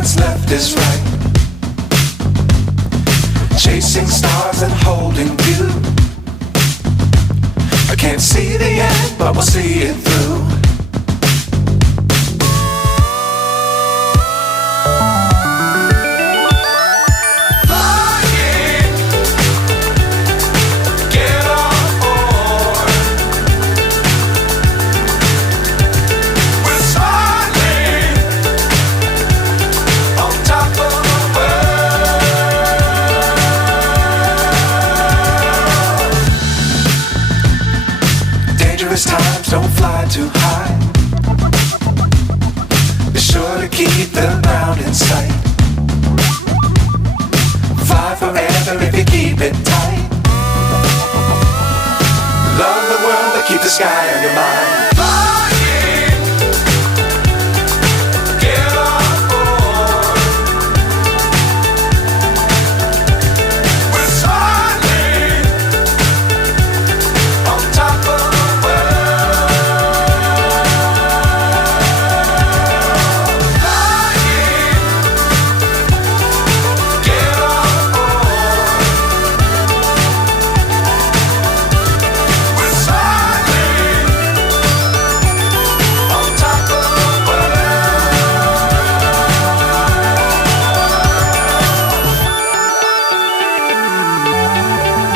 what's left is right. Chasing stars and holding you. I can't see the end, but we'll see it through. Times don't fly too high. Be sure to keep the ground in sight. Fly forever if you keep it tight. Love the world but keep the sky on your mind.